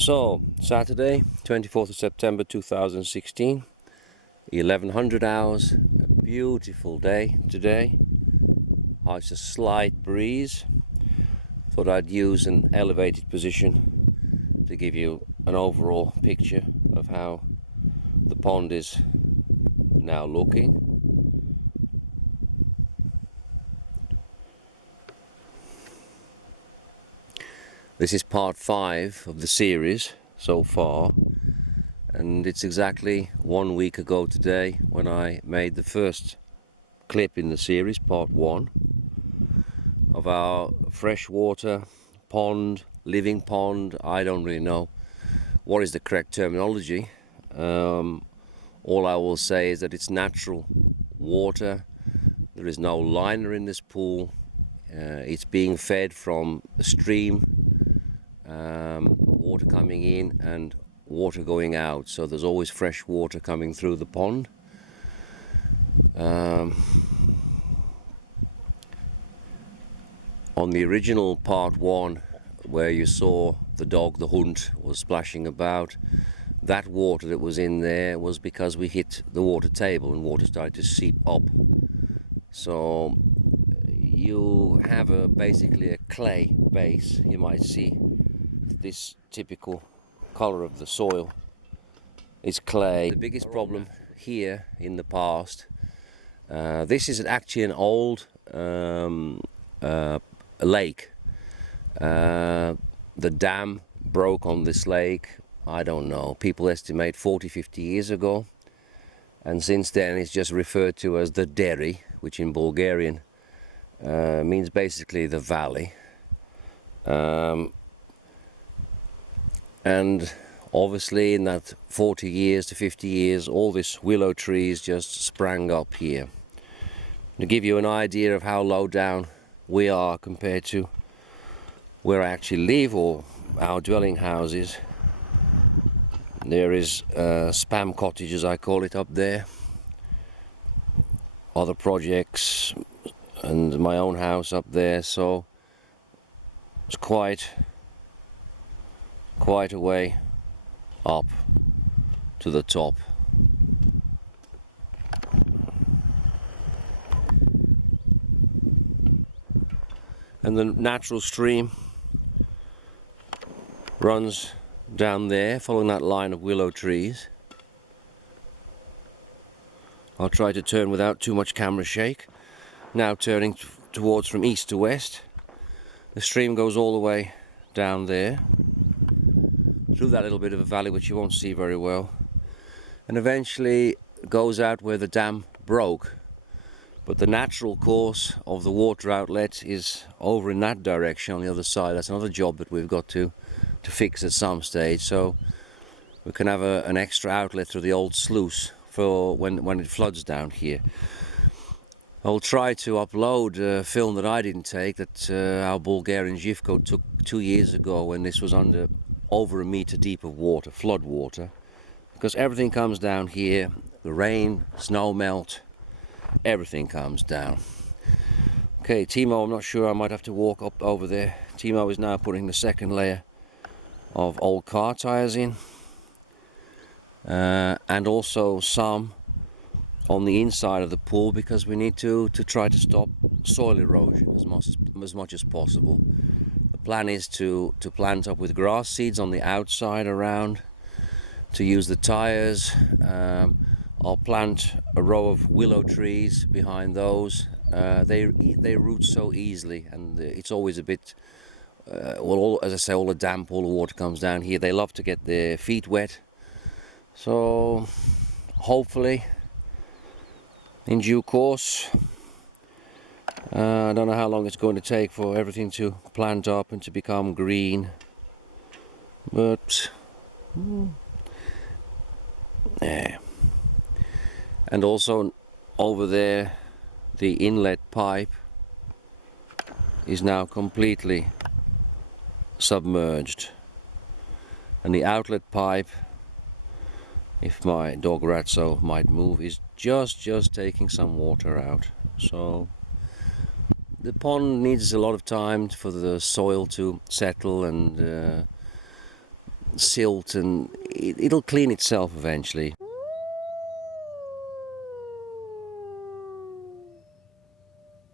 So, Saturday, 24th of September 2016, 1100 hours, a beautiful day today. It's a slight breeze. Thought I'd use an elevated position to give you an overall picture of how the pond is now looking. This is part 5 of the series so far, and it's exactly 1 week ago today when I made the first clip in the series, part 1, of our freshwater pond, living pond. I don't really know what is the correct terminology. All I will say is that it's natural water. There is no liner in this pool. It's being fed from a stream, water coming in and water going out, so there's always fresh water coming through the pond. On the original part 1, where you saw the dog, the hund, was splashing about, that water that was in there was because we hit the water table and water started to seep up. So you have basically a clay base. You might see this typical color of the soil is clay. The biggest problem here in the past, this is actually an old lake. The dam broke on this lake, I don't know, people estimate 40-50 years ago, and since then it's just referred to as the deri, which in Bulgarian means basically the valley. And obviously in that 40 years to 50 years, all these willow trees just sprang up here. To give you an idea of how low down we are compared to where I actually live, or our dwelling houses, there is spam cottages, I call it, up there, other projects, and my own house up there, so it's quite a way up to the top. And the natural stream runs down there following that line of willow trees. I'll try to turn without too much camera shake. Now turning towards from east to west. The stream goes all the way down there through that little bit of a valley which you won't see very well, and eventually goes out where the dam broke. But the natural course of the water outlet is over in that direction on the other side. That's another job that we've got to fix at some stage, so we can have an extra outlet through the old sluice for when it floods down here. I'll try to upload a film that I didn't take, that our Bulgarian Živko took 2 years ago when this was under over a meter deep of water, flood water, because everything comes down here. The rain, snow melt, everything comes down. Okay, Timo, I'm not sure, I might have to walk up over there. Timo is now putting the second layer of old car tyres in, and also some on the inside of the pool, because we need to try to stop soil erosion as much as possible. The plan is to plant up with grass seeds on the outside around, to use the tyres. I'll plant a row of willow trees behind those. They root so easily, and it's always a bit, as I say, all the damp, all the water comes down here. They love to get their feet wet. So hopefully in due course, I don't know how long it's going to take for everything to plant up and to become green, but yeah. And also over there, the inlet pipe is now completely submerged, and the outlet pipe, if my dog Ratso might move, is just taking some water out. So the pond needs a lot of time for the soil to settle and silt, and it'll clean itself eventually.